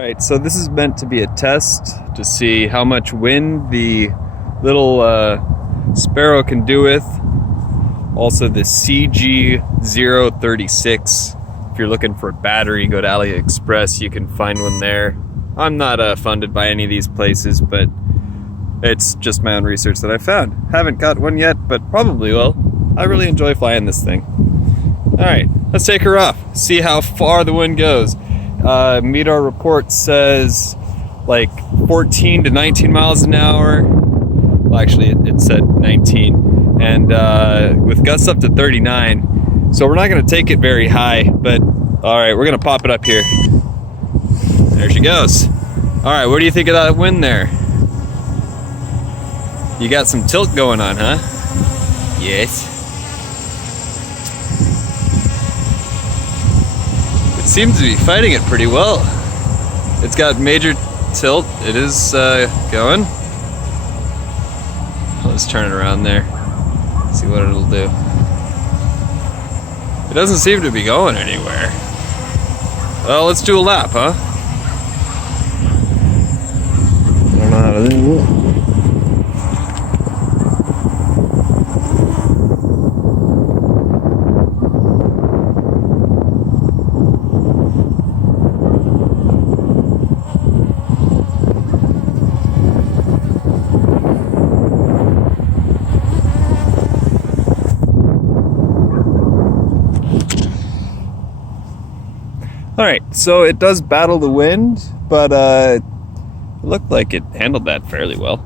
Alright, so this is meant to be a test to see how much wind the little Sparrow can do with. Also the CG036. If you're looking for a battery, go to AliExpress, you can find one there. I'm not funded by any of these places, but it's just my own research that I found. Haven't got one yet, but probably will. I really enjoy flying this thing. Alright, let's take her off, see how far the wind goes. Meteor report says like 14 to 19 miles an hour. Well, actually it said 19, and with gusts up to 39. So we're not going to take it very high, but all right, we're going to pop it up here. There she goes. All right, what do you think of that wind there? You got some tilt going on, huh? Yes. Seems to be fighting it pretty well. It's got major tilt. It is going. Let's turn it around there. See what it'll do. It doesn't seem to be going anywhere. Well, let's do a lap, huh? I don't know how to do it. Alright, so it does battle the wind, but it looked like it handled that fairly well.